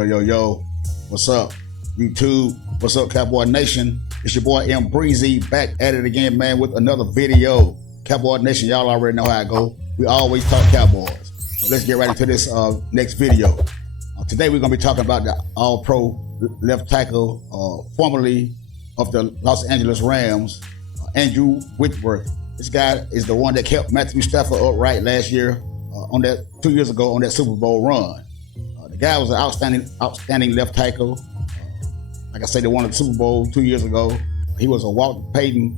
Yo, what's up, YouTube? What's up, Cowboy Nation? It's your boy M Breezy back at it again, man, with another video. Cowboy Nation, y'all already know how I go. We always talk Cowboys. So let's get right into this next video. Today we're gonna be talking about the All-Pro left tackle, formerly of the Los Angeles Rams, Andrew Whitworth. This guy is the one that kept Matthew Stafford upright last year, 2 years ago on that Super Bowl run. The guy was an outstanding left tackle. Like I said, they won the Super Bowl 2 years ago. He was a Walter Payton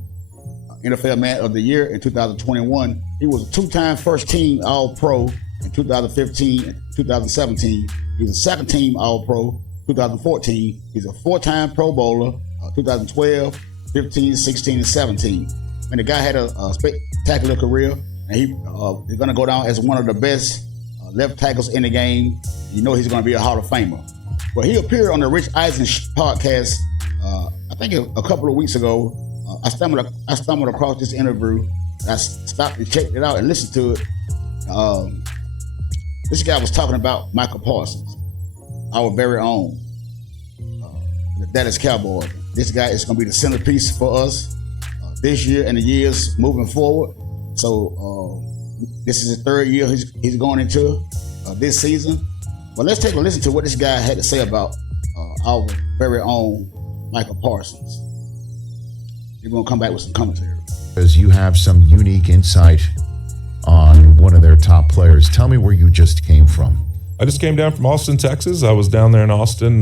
NFL Man of the Year in 2021. He was a two-time first-team All-Pro in 2015 and 2017. He's a second-team All-Pro 2014. He's a four-time Pro Bowler 2012, 15, 16, and 17. And the guy had a spectacular career, and he's going to go down as one of the best left tackles in the game. You know he's going to be a Hall of Famer. But he appeared on the Rich Eisen podcast, I think a couple of weeks ago. I stumbled across this interview. I stopped and checked it out and listened to it. This guy was talking about Micah Parsons, our very own Dallas Cowboy. This guy is going to be the centerpiece for us this year and the years moving forward. So this is the third year he's going into this season. But let's take a listen to what this guy had to say about our very own Micah Parsons. We're going to come back with some commentary. Because you have some unique insight on one of their top players. Tell me where you just came from. I just came down from Austin, Texas. I was down there in Austin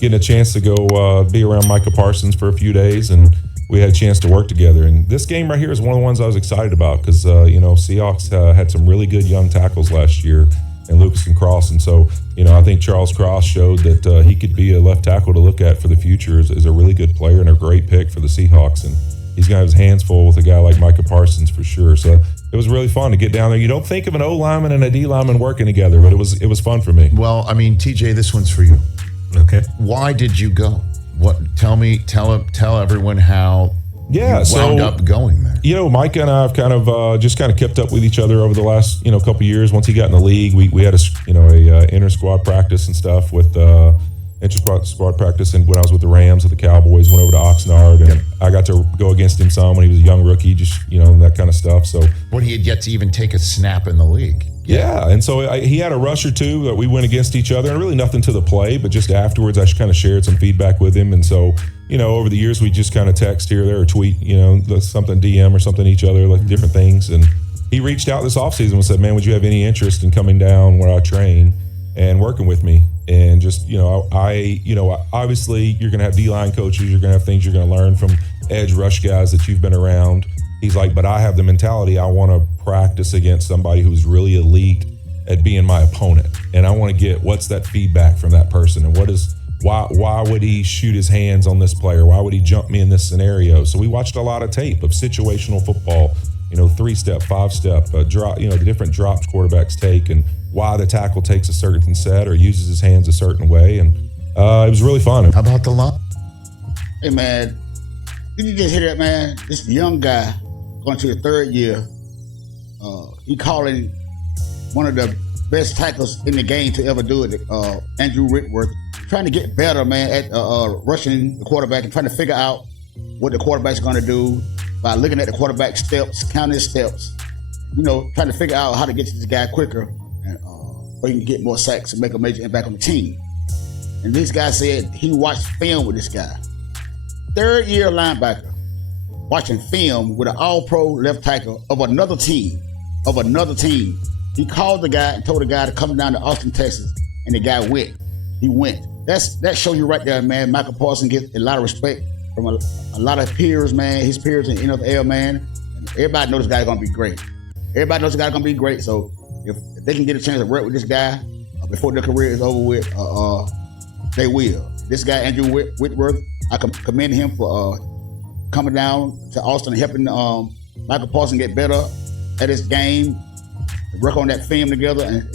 getting a chance to go be around Micah Parsons for a few days, and we had a chance to work together. And this game right here is one of the ones I was excited about because, Seahawks had some really good young tackles last year, and Lucas and Cross. And so, I think Charles Cross showed that he could be a left tackle to look at for the future as a really good player and a great pick for the Seahawks. And he's going to have his hands full with a guy like Micah Parsons for sure. So it was really fun to get down there. You don't think of an O lineman and a D lineman working together, but it was fun for me. Well, I mean, TJ, this one's for you. Okay. Why did you go? Tell everyone how you wound up going there. Micah and I have kind of kept up with each other over the last couple years. Once he got in the league, we had a inter squad practice and stuff with inter squad practice, and when I was with the Rams or the Cowboys, went over to Oxnard, and I got to go against him some when he was a young rookie, just that kind of stuff. So when he had yet to even take a snap in the league. Yeah, and so he had a rush or two that we went against each other, and really nothing to the play, but just afterwards I kind of shared some feedback with him. And so, over the years we just kind of text here or there or tweet, something DM or something to each other, like different things. And he reached out this offseason and said, man, would you have any interest in coming down where I train and working with me? And just, obviously you're going to have D-line coaches, you're going to have things you're going to learn from edge rush guys that you've been around. He's like, but I have the mentality, I want to practice against somebody who's really elite at being my opponent. And I want to get what's that feedback from that person, and why would he shoot his hands on this player? Why would he jump me in this scenario? So we watched a lot of tape of situational football, 3-step, 5-step, drop, the different drops quarterbacks take, and why the tackle takes a certain set or uses his hands a certain way. And it was really fun. How about the line? Hey, man, did you just hear that, man? This young guy going to the third year, he calling one of the best tackles in the game to ever do it, Andrew Whitworth, trying to get better, man, at rushing the quarterback and trying to figure out what the quarterback's going to do by looking at the quarterback's steps, counting his steps, trying to figure out how to get to this guy quicker, and so he can get more sacks and make a major impact on the team. And this guy said he watched film with this guy. Third-year linebacker, watching film with an all-pro left tackle of another team. He called the guy and told the guy to come down to Austin, Texas, and the guy went. He went. That shows you right there, man. Micah Parsons gets a lot of respect from a lot of peers, man. His peers in the NFL, man. And everybody knows this guy's gonna be great. So if they can get a chance to work with this guy before their career is over with, they will. This guy, Andrew Whitworth, I commend him for coming down to Austin and helping Micah Parsons get better at his game, work on that film together, and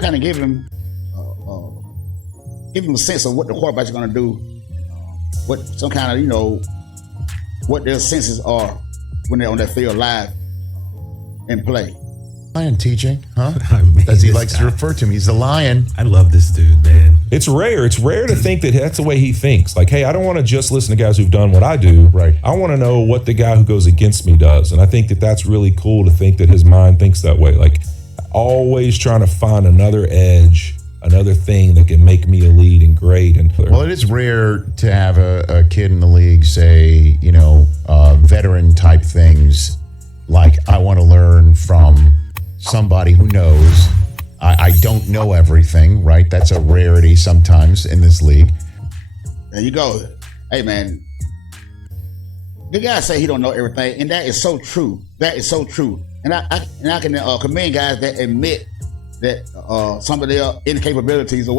kind of give him a sense of what the quarterback's going to do, what some kind of what their senses are when they're on that field live and play. Lion, TJ, huh? I mean, as he likes to refer to him, he's a lion. I love this dude, man. It's rare. It's rare to think that that's the way he thinks. Like, hey, I don't want to just listen to guys who've done what I do. Right. I want to know what the guy who goes against me does. And I think that that's really cool to think that his mind thinks that way. Like, always trying to find another edge, another thing that can make me elite and great. And well, it is rare to have a kid in the league say, veteran type things like, I want to learn from somebody who knows. I don't know everything, right? That's a rarity sometimes in this league. There you go. Hey, man. The guy say he don't know everything, and that is so true. That is so true. And I can commend guys that admit that some of their incapabilities or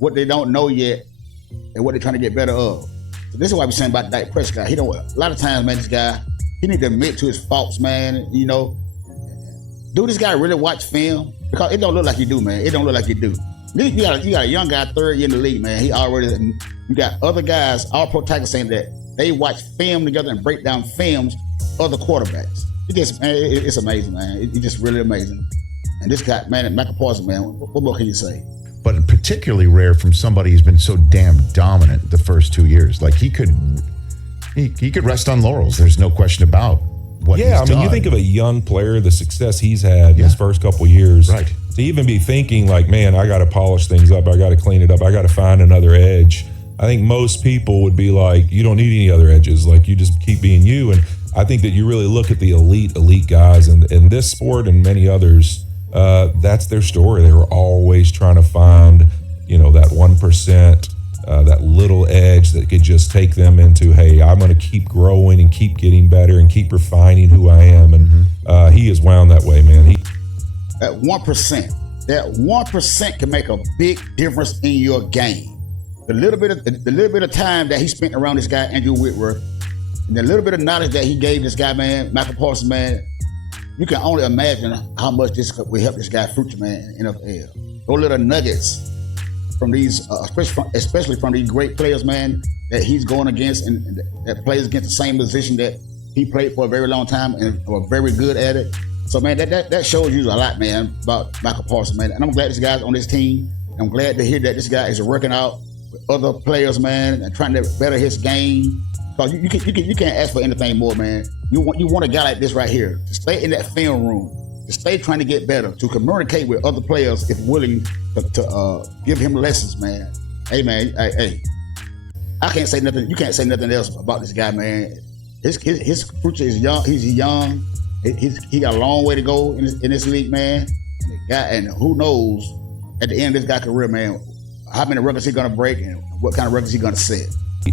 what they don't know yet and what they're trying to get better of. So this is what I'm saying about Dak Prescott. A lot of times, man, this guy, he need to admit to his faults, man. Do this guy really watch film? Because it don't look like you do, man. It don't look like you do. You got a young guy, third year in the league, man. You got other guys, all pro tackles saying that they watch film together and break down films of other quarterbacks. It's amazing, man. It's just really amazing. And this guy, man, Micah Parsons, man, what more can you say? But particularly rare from somebody who's been so damn dominant the first 2 years. Like he could rest on laurels. There's no question about what he's done. You think of a young player, the success he's had his first couple years. Right. To even be thinking like, man, I got to polish things up. I got to clean it up. I got to find another edge. I think most people would be like, you don't need any other edges. Like, you just keep being you. And I think that you really look at the elite guys in this sport and many others, that's their story. They were always trying to find, that 1%, that little edge that could just take them into, hey, I'm going to keep growing and keep getting better and keep refining who I am. And he is wound that way, man. That 1% can make a big difference in your game. The little bit of time that he spent around this guy, Andrew Whitworth, and the little bit of knowledge that he gave this guy, man, Micah Parsons, man, you can only imagine how much this will help this guy future, man, in the NFL. Those little nuggets from these, especially from these great players, man, that he's going against and that plays against the same position that he played for a very long time and were very good at it. So, man, that shows you a lot, man, about Micah Parsons, man. And I'm glad this guy's on this team. I'm glad to hear that this guy is working out with other players, man, and trying to better his game. Because you can't ask for anything more, man. You want a guy like this right here to stay in that film room, to stay trying to get better, to communicate with other players if willing to give him lessons, man. Hey, man, hey. I can't say nothing. You can't say nothing else about this guy, man. His future is young. He's young. He got a long way to go in this league, man. And who knows at the end of this guy's career, man, how many records he's gonna break and what kind of records he's gonna set.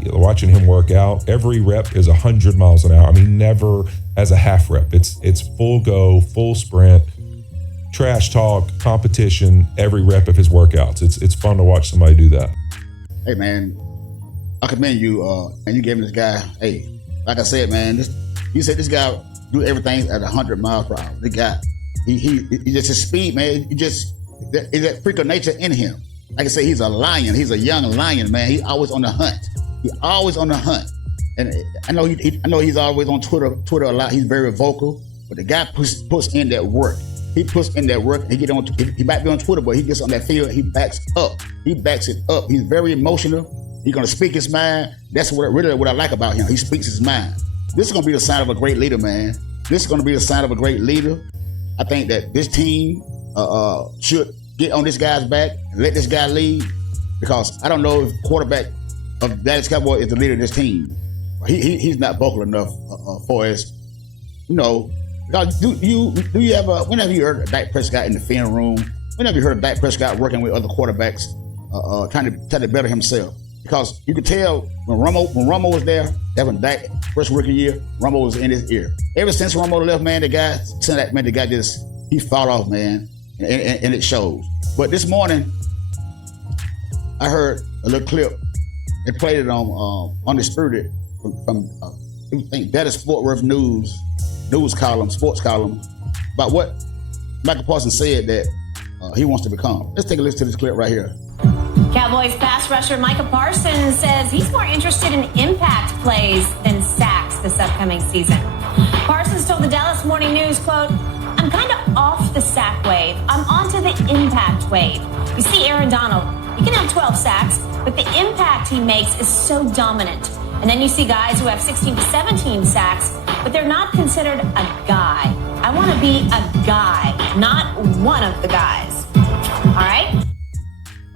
Watching him work out, every rep is 100 miles an hour. I mean, never as a half rep. It's full go, full sprint, trash talk, competition, every rep of his workouts. It's fun to watch somebody do that. Hey, man, I commend you, and you gave this guy, hey, like I said, man, you said this guy do everything at 100 miles per hour. The guy, he just his speed, man. Is that freak of nature in him. Like I say, he's a lion. He's a young lion, man. He's always on the hunt. He's always on the hunt. And I know he's always on Twitter a lot. He's very vocal, but the guy puts in that work. He puts in that work. He might be on Twitter, but he gets on that field. He backs up. He backs it up. He's very emotional. He's gonna speak his mind. That's what I like about him. He speaks his mind. This is gonna be the sign of a great leader, man. This is gonna be the sign of a great leader. I think that this team should get on this guy's back and let this guy lead, because I don't know if quarterback of Dallas Cowboys is the leader of this team. He's not vocal enough for us, Because do you ever, whenever you heard of Dak Prescott in the film room, whenever you heard of Dak Prescott working with other quarterbacks, trying to better himself? Because you could tell when Romo was there, that when Dak first rookie year, Romo was in his ear. Ever since Romo left, man, the guy he fall off, man, and it shows. But this morning, I heard a little clip. They played it on Undisputed from I think that is Fort Worth news column, sports column, about what Micah Parsons said that he wants to become. Let's take a listen to this clip right here. Cowboys pass rusher Micah Parsons says he's more interested in impact plays than sacks this upcoming season. Parsons told the Dallas Morning News, quote, "I'm kind of off the sack wave. I'm onto the impact wave. You see Aaron Donald, he can have 12 sacks, but the impact he makes is so dominant. And then you see guys who have 16 to 17 sacks, but they're not considered a guy. I want to be a guy, not one of the guys. All right?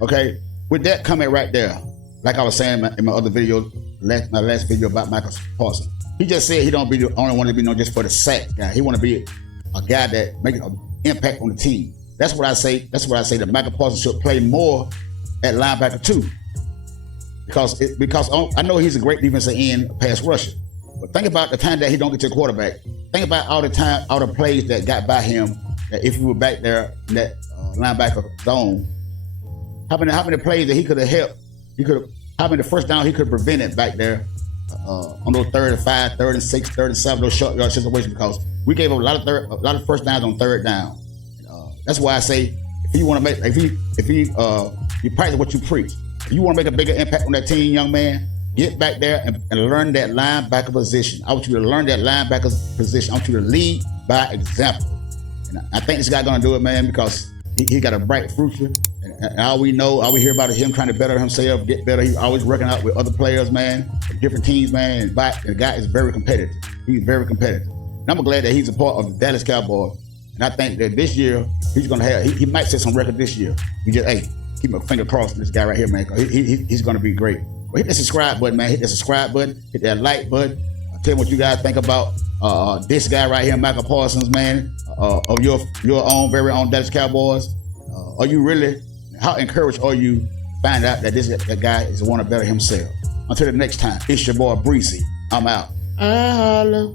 Okay, with that comment right there, like I was saying in my other video, my last video about Micah Parsons, he just said he don't be the only one to be known just for the sack guy. He want to be a guy that make an impact on the team. That's what I say. That's what I say that Micah Parsons should play more at linebacker too. Because I know he's a great defensive end pass rusher. But think about the time that he don't get to the quarterback. Think about all the plays that got by him, that if he were back there in that linebacker zone, how many plays that he could have helped, how many first down he could have prevented back there on those 3rd and 5, 3rd and 6, 3rd and 7, those short yard situations, because we gave up a lot of first downs on 3rd down. That's why I say if you want to make, you practice what you preach. If you want to make a bigger impact on that team, young man, get back there and learn that linebacker position. I want you to learn that linebacker position. I want you to lead by example. And I think this guy's going to do it, man, because he got a bright future. And all we hear about is him trying to better himself, get better. He's always working out with other players, man, from different teams, man. And the guy is very competitive. He's very competitive. And I'm glad that he's a part of the Dallas Cowboys. And I think that this year, he's going to have, he might set some record this year. You just, hey, keep my finger crossed for this guy right here, man. He's going to be great. But hit that subscribe button, man. Hit that subscribe button. Hit that like button. Tell me what you guys think about this guy right here, Micah Parsons, man, of your very own Dallas Cowboys. Are you really, how encouraged are you to find out that that guy is want to better himself? Until the next time, it's your boy Breezy. I'm out. Holla.